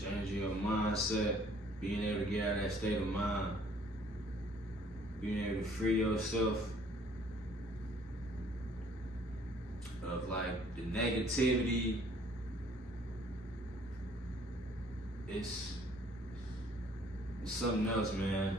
changing your mindset, being able to get out of that state of mind, being able to free yourself of like the negativity. It's something else, man.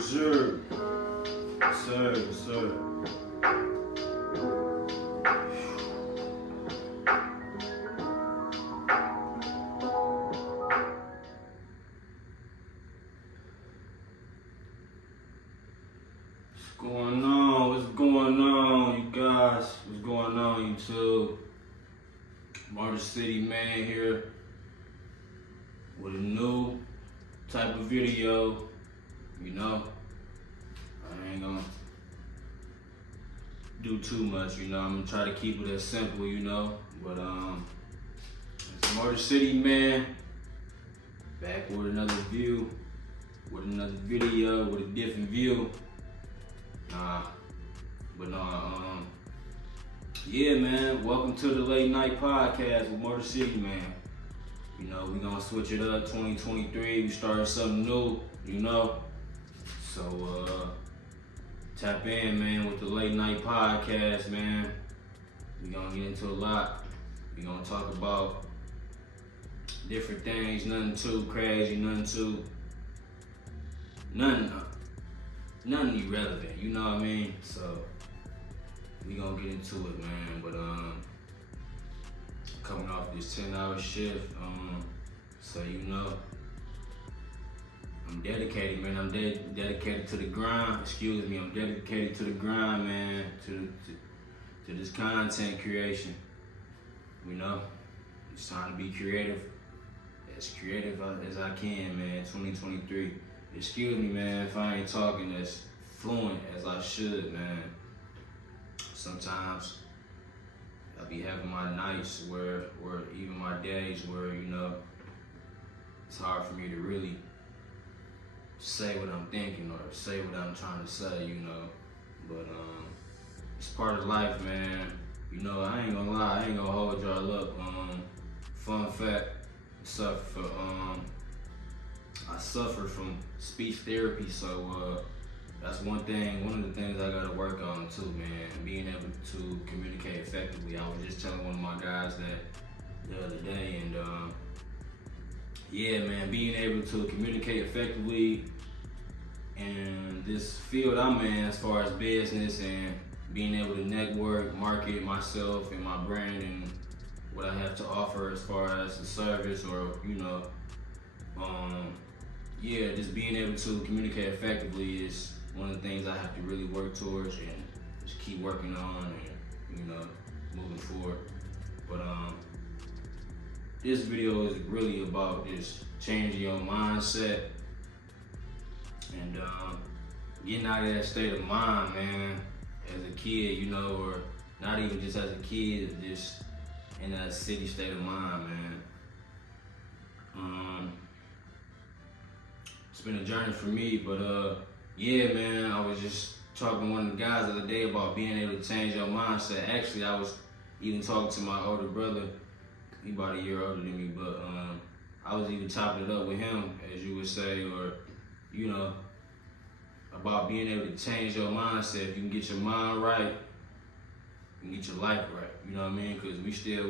Sir. What's going on? What's going on, you guys? What's going on, YouTube? MotorCityMan here with a new type of video. You know, I ain't gonna do too much, you know. I'm gonna try to keep it as simple, you know. But it's MotorCityMan back with another view, with another video, with a different view. Yeah, man. Welcome to the late night podcast with MotorCityMan. You know, we gonna switch it up. 2023, we started something new, you know. So tap in, man, with the late night podcast, man. We gonna get into a lot. We gonna talk about different things, nothing too crazy, nothing irrelevant, you know what I mean? So we gonna get into it, man. But coming off this 10-hour shift, so you know, I'm dedicated, man. I'm dedicated to the grind. Excuse me. I'm dedicated to the grind, man. To this content creation. You know, it's time to be creative as I can, man. 2023. Excuse me, man, if I ain't talking as fluent as I should, man. Sometimes I be having my nights where even my days where, you know, it's hard for me to really say what I'm thinking or say what I'm trying to say, But it's part of life, man. I ain't gonna lie, I ain't gonna hold y'all up. Fun fact, I suffer from speech therapy, so that's one of the things I gotta work on too, man. Being able to communicate effectively. I was just telling one of my guys that the other day, and yeah, man, being able to communicate effectively in this field I'm in as far as business and being able to network, market myself and my brand and what I have to offer as far as the service or, yeah, just being able to communicate effectively is one of the things I have to really work towards and just keep working on and, moving forward. But this video is really about just changing your mindset and getting out of that state of mind, man, as a kid, or not even just as a kid, just in that city state of mind, man. It's been a journey for me, but yeah, man, I was just talking to one of the guys the other day about being able to change your mindset. Actually, I was even talking to my older brother. He about a year older than me, but I was even chopping it up with him, as you would say, or, about being able to change your mindset. If you can get your mind right, you can get your life right. You know what I mean? Because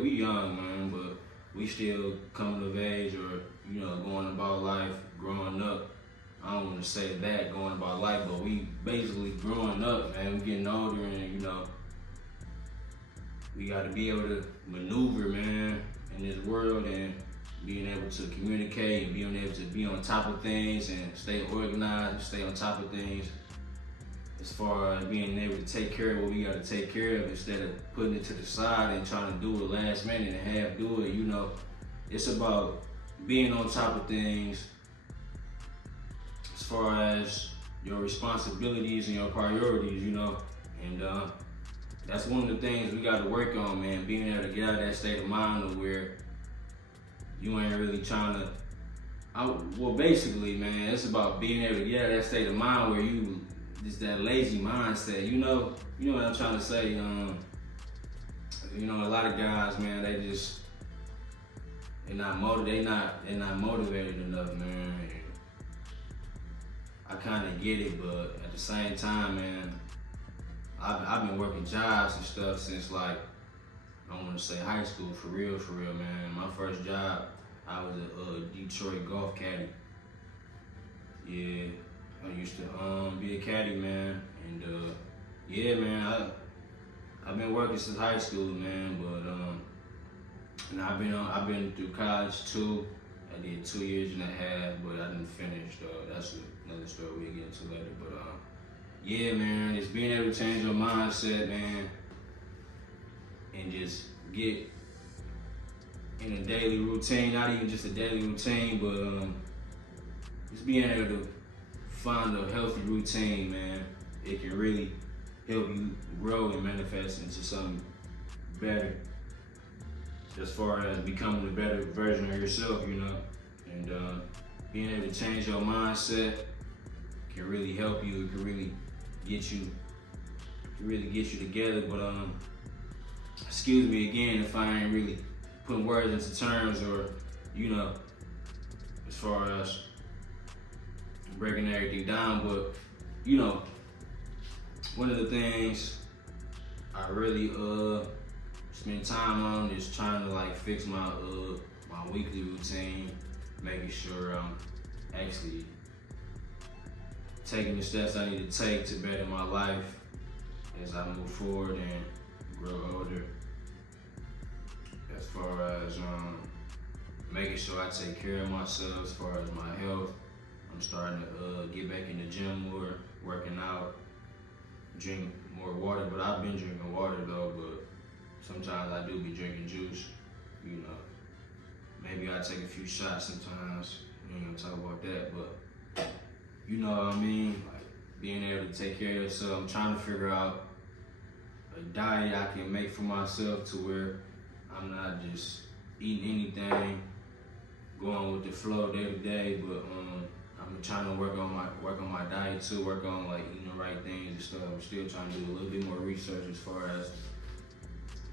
we young, man, but we still coming of age or, going about life, growing up. I don't want to say that, going about life, but we basically growing up, man. We getting older and, we got to be able to maneuver, man, in this world and being able to communicate and being able to be on top of things and stay organized and stay on top of things as far as being able to take care of what we got to take care of instead of putting it to the side and trying to do it last minute and half do it, It's about being on top of things as far as your responsibilities and your priorities, and that's one of the things we got to work on, man, being able to get out of that state of mind of where you ain't really trying to, well, basically, man, it's about being able to get out of that state of mind where you, just that lazy mindset, you know what I'm trying to say, a lot of guys, man, they're not motivated enough, man. I kind of get it, but at the same time, man, I've been working jobs and stuff since I want to say high school, for real, man. My first job, I was a Detroit golf caddy. Yeah, I used to be a caddy, man, and yeah, man, I've been working since high school, man, but and I've been through college too. I did 2 years and a half, but I didn't finish. That's another story we'll get into later. But yeah, man, just being able to change your mindset, man, and just get in a daily routine, not even just a daily routine, but just being able to find a healthy routine, man. It can really help you grow and manifest into something better as far as becoming a better version of yourself, and being able to change your mindset can really help you. It can really get you together. But excuse me again if I ain't really putting words into terms or as far as breaking everything down. But one of the things I really spend time on is trying to fix my weekly routine, making sure I'm actually taking the steps I need to take to better my life as I move forward and grow older. As far as making sure I take care of myself as far as my health. I'm starting to get back in the gym more, working out, drink more water, but I've been drinking water though, but sometimes I do be drinking juice, Maybe I take a few shots sometimes. We ain't gonna talk about that, but you know what I mean? Being able to take care of yourself. I'm trying to figure out a diet I can make for myself to where I'm not just eating anything, going with the flow day to day, but I'm I'm trying to work on my diet too, work on like eating the right things and stuff. I'm still trying to do a little bit more research as far as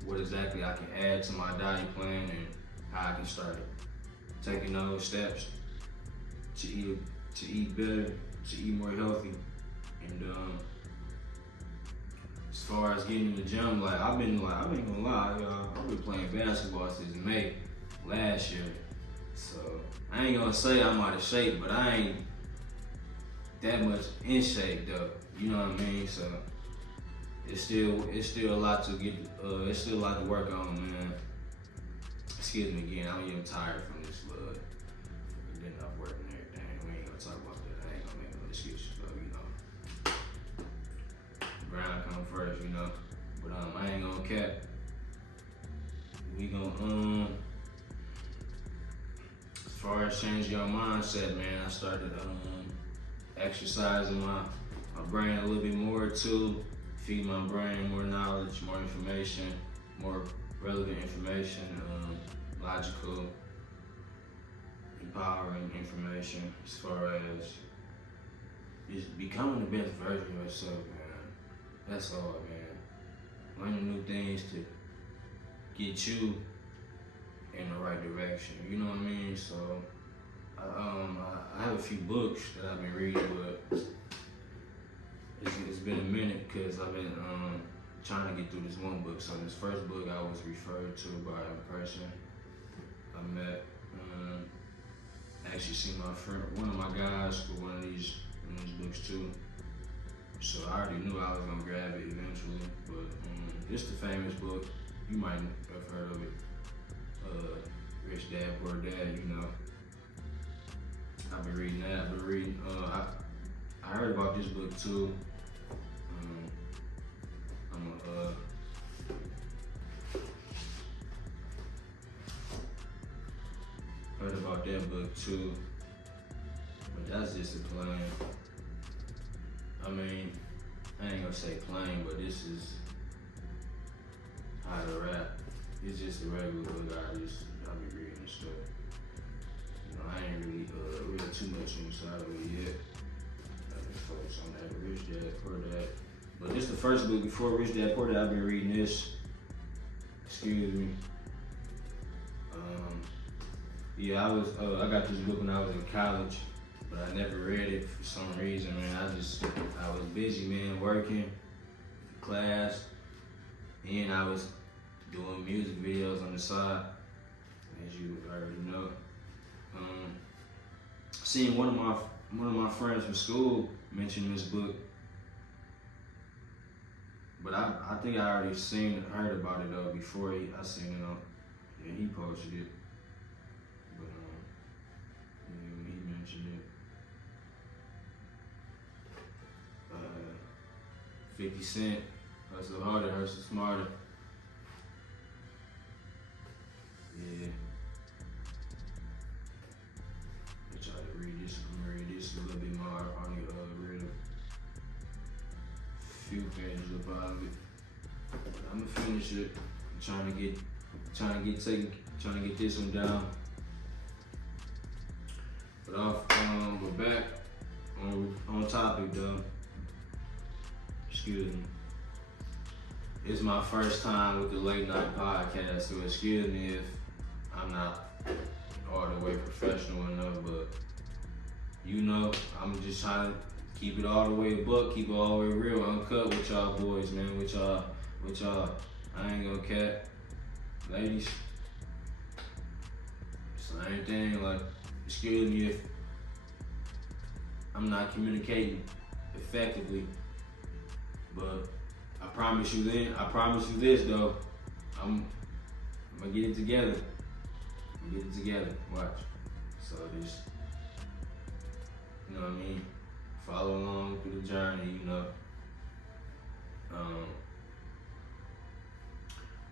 what exactly I can add to my diet plan and how I can start taking those steps to eat better, to eat more healthy. And as far as getting in the gym, like I ain't gonna lie, y'all, I've been playing basketball since May last year. So I ain't gonna say I'm out of shape, but I ain't that much in shape though. You know what I mean? So it's still a lot to get. It's still a lot to work on, man. Excuse me again. I'm tired from this getting off work and everything. We ain't gonna talk about that. I ain't gonna make no excuses, but you know, grind come first, you know. But I ain't gonna cap. We gonna as far as changing your mindset, man, I started exercising my brain a little bit more too. Feed my brain more knowledge, more information, more relevant information, logical, empowering information as far as just becoming the best version of yourself, man. That's all, man. Learning new things to get you in the right direction. You know what I mean? So I have a few books that I've been reading, but it's been a minute because I've been trying to get through this one book. So this first book I was referred to by a person I met. Actually seen my friend, one of my guys for one of these books too. So I already knew I was gonna grab it eventually. But it's the famous book. You might have heard of it. Rich Dad, Poor Dad, you know. I've been reading that. I heard about this book too. Heard about that book too, but that's just a plan. I mean, I ain't gonna say plain, but this is how to rap. It's just a regular book I be reading and stuff. You know, I ain't really read too much inside of it yet. I just focus on that Rich Dad, Poor Dad. But this the first book. Before Rich Dad, Poor Dad, I've been reading this. Excuse me. Yeah, I got this book when I was in college, but I never read it for some reason, man. I was busy, man, working, class, and I was doing music videos on the side, as you already know. Seeing one of my friends from school mention this book, but I think I already heard about it though before I seen it on, and he posted it. But yeah, he mentioned it. 50 Cent, hustle harder, hustle smarter. Yeah. I try to read this. I'm gonna read this a little bit more. I only read a few pages about it. I'm gonna finish it. I'm trying to get this one down. But we're back on topic though. Excuse me. It's my first time with the late night podcast, so excuse me if I'm not all the way professional enough, but you know, I'm just trying to keep it all the way buck, keep it all the way real, uncut with y'all boys, man, with y'all. I ain't gonna cap. Ladies, same thing, like, excuse me if I'm not communicating effectively, but I promise you this though, I'm gonna get it together. Watch. So just, you know what I mean? Follow along through the journey, you know.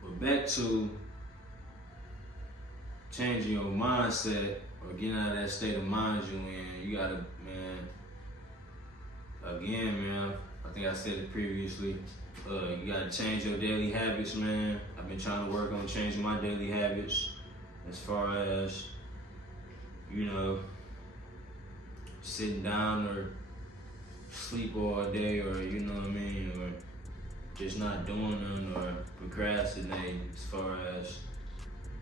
But back to changing your mindset or getting out of that state of mind you in. You gotta, man, I think I said it previously. You gotta change your daily habits, man. I've been trying to work on changing my daily habits as far as, you know, sitting down or sleep all day, or you know what I mean, or just not doing nothing, or procrastinating as far as,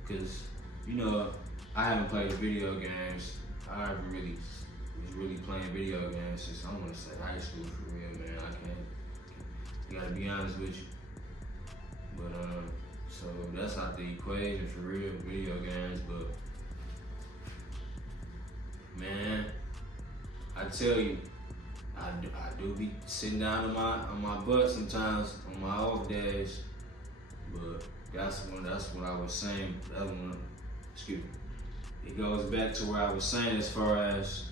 cause you know, I haven't played video games. I haven't really was really playing video games since I want to say high school for real, man. I can't. You gotta be honest with you. But so that's out the equation for real, video games. But man, I tell you, I do be sitting down on my butt sometimes on my off days. But that's what I was saying. That one, excuse me. It goes back to where I was saying as far as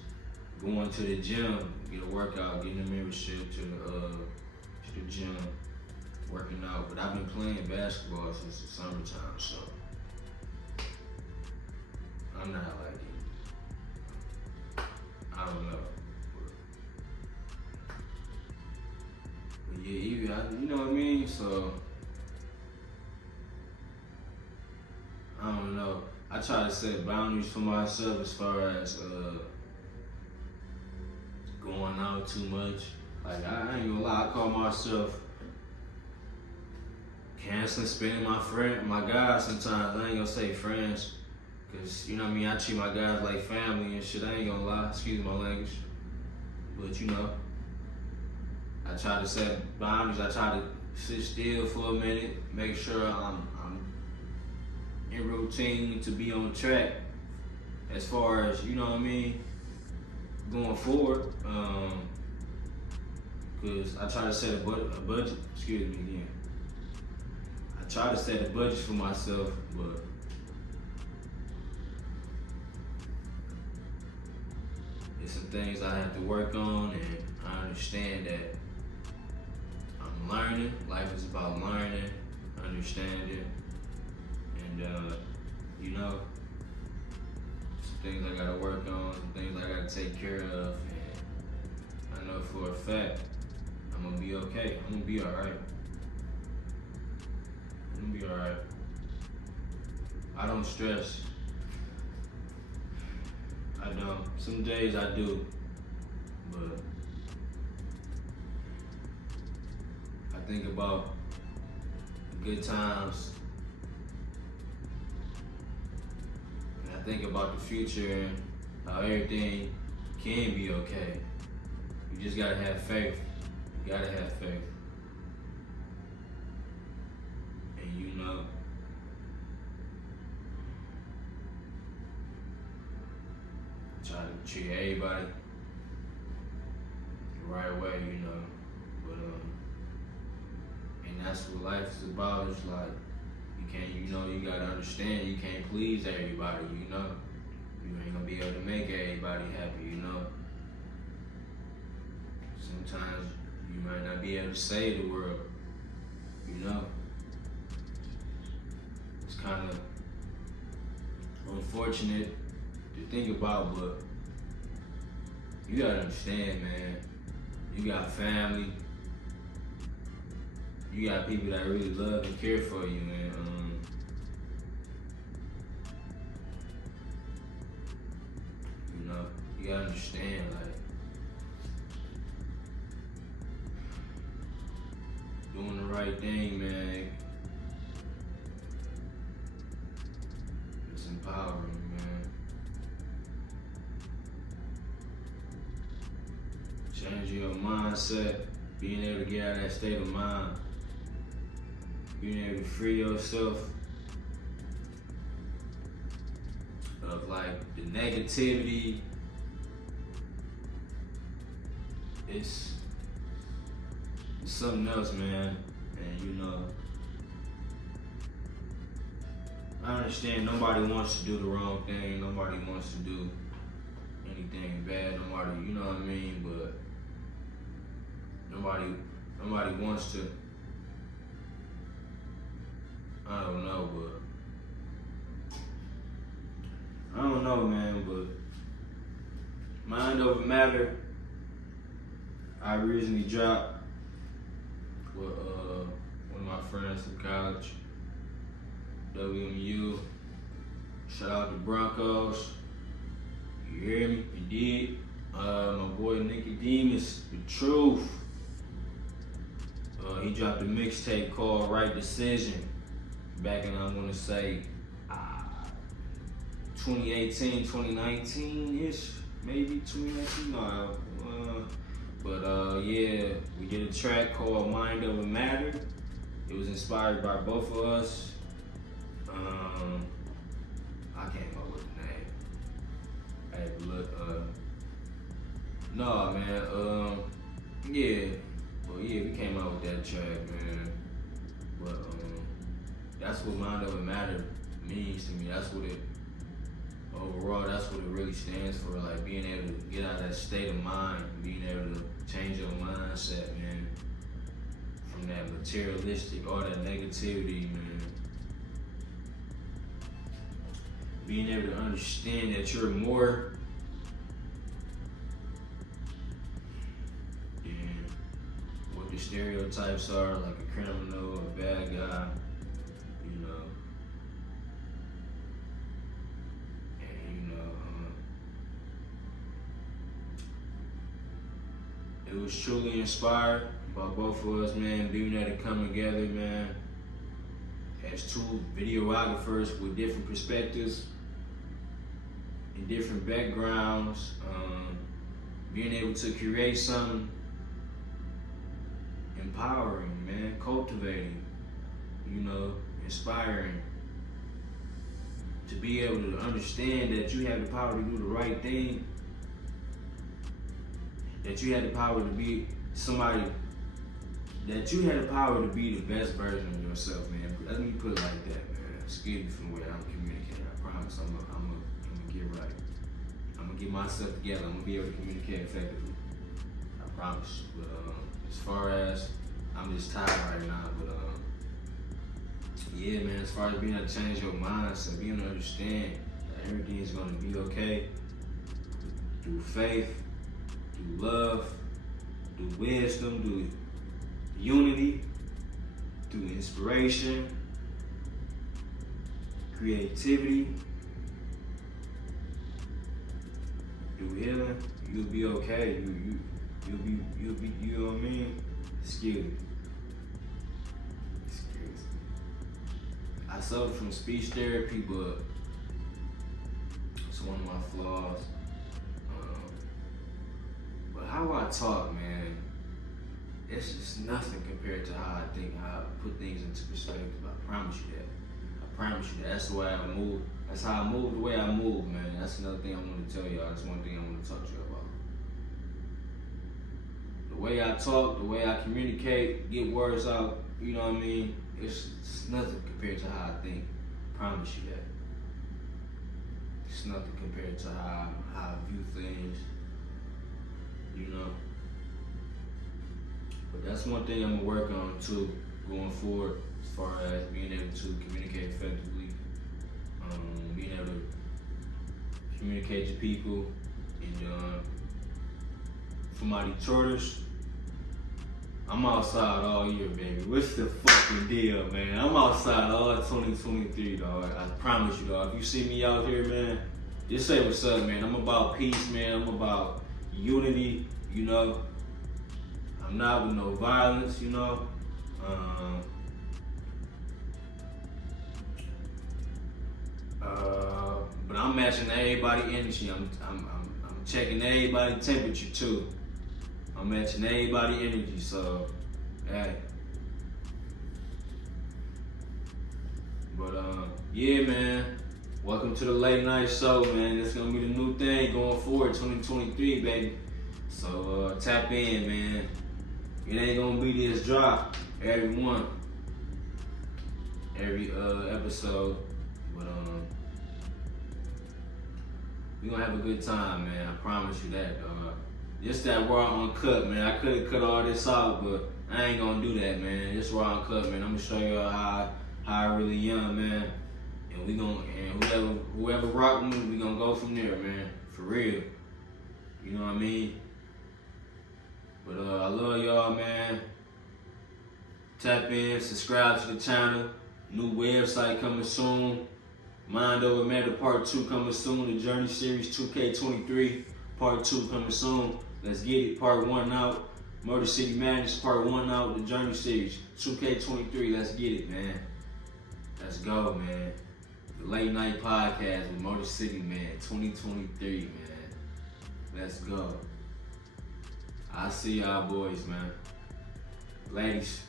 going to the gym, get a workout, getting a membership to the gym, working out. But I've been playing basketball since the summertime, so I'm not like it. I don't know. But yeah, you know what I mean? So I don't know. I try to set boundaries for myself as far as going out too much. Like I ain't gonna lie, I call myself canceling spending my guys sometimes. I ain't gonna say friends, cause you know what I mean, I treat my guys like family and shit. I ain't gonna lie, excuse my language. But you know, I try to set boundaries. I try to sit still for a minute, make sure I'm in routine to be on track as far as, you know what I mean, going forward. Cause I try to set a budget, excuse me again. I try to set a budget for myself, but there's some things I have to work on, and I understand that I'm learning. Life is about learning, understanding, and you know, some things I gotta work on, some things I gotta take care of, and I know for a fact I'm gonna be okay. I'm gonna be alright. I'm gonna be alright. I don't stress. I don't. Some days I do, but I think about the good times, and I think about the future and how everything can be okay. You just gotta have faith. You gotta have faith. And you know, try to treat everybody the right way, you know. But and that's what life is about. It's like you can't, you know, you gotta understand you can't please everybody, you know. You ain't gonna be able to make everybody happy, you know. Sometimes you might not be able to save the world, you know. It's kind of unfortunate to think about, but you gotta understand, man. You got family. You got people that really love and care for you, man. You know, you gotta understand, like, doing the right thing, man. It's empowering, man. Changing your mindset, being able to get out of that state of mind, being able to free yourself of like the negativity. It's something else, man. And you know, I understand nobody wants to do the wrong thing. Nobody wants to do anything bad. Nobody, you know what I mean? But nobody wants to. I don't know, but I don't know, man. But mind over matter. I originally dropped with one of my friends from college, WMU. Shout out to Broncos. You hear me? You did. My boy Nicodemus, the truth. He dropped a mixtape called Right Decision back in, I want to say, 2018, 2019-ish, maybe 2019. No, yeah, we did a track called Mind Over Matter. It was inspired by both of us. I came up with the name. Hey, look, nah, man, yeah. Well, yeah, we came out with that track, man. But, that's what Mind Over Matter means to me. That's what it, overall, that's what it really stands for. Like, being able to get out of that state of mind, being able to change your mindset, man. From that materialistic, all that negativity, man. Being able to understand that you're more than what the stereotypes are, like a criminal, a bad guy, you know. And, you know, it was truly inspired by both of us, man, being able to come together, man, as two videographers with different perspectives and different backgrounds, being able to create something empowering, man, cultivating, you know, inspiring, to be able to understand that you have the power to do the right thing, that you had the power to be somebody, that you had the power to be the best version of yourself, man. Let me put it like that, man. Excuse me from the way I'm communicating. I promise I'm gonna get right. I'm gonna get myself together. I'm gonna be able to communicate effectively. I promise. But as far as, I'm just tired right now, but yeah, man, as far as being able to change your mindset, being able to understand that everything is gonna be okay through faith, through love, through wisdom, through unity, through inspiration, creativity, through healing, you'll be okay. You'll be, you know what I mean? Excuse me. I suffer from speech therapy, but it's one of my flaws. But how I talk, man, it's just nothing compared to how I think, how I put things into perspective. I promise you that. I promise you that. That's the way I move. That's how I move, the way I move, man. That's another thing I want to tell y'all. That's one thing I want to talk to you about. The way I talk, the way I communicate, get words out, you know what I mean? It's nothing compared to how I think. I promise you that. It's nothing compared to how I view things, you know? But that's one thing I'm gonna work on too, going forward, as far as being able to communicate effectively, being able to communicate to people, and for my Detroiters, I'm outside all year, baby. What's the fucking deal, man? I'm outside all 2023, dog. I promise you, dog. If you see me out here, man, just say what's up, man. I'm about peace, man. I'm about unity, you know. I'm not with no violence, you know. But I'm matching everybody's energy. I'm checking everybody's temperature too. I'm matching everybody's energy, so hey. But yeah, man. Welcome to the late night show, man. It's gonna be the new thing going forward, 2023, baby. So tap in, man. It ain't gonna be this drop every episode, but we gonna have a good time, man. I promise you that, dog. Just that raw uncut, man. I could have cut all this out, but I ain't gonna do that, man. Just raw uncut, man. I'm gonna show you how I really am, man. And we gonna, and whoever rock me, we gonna go from there, man. For real. You know what I mean? But I love y'all, man. Tap in, subscribe to the channel. New website coming soon. Mind Over Matter Part 2 coming soon. The Journey Series 2K23 Part 2 coming soon. Let's get it. Part 1 out. Motor City Madness, Part 1 out. The Journey Series. 2K23. Let's get it, man. Let's go, man. The Late Night Podcast with Motor City Man. 2023, man. Let's go. I see y'all boys, man. Ladies.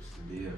It's the deal.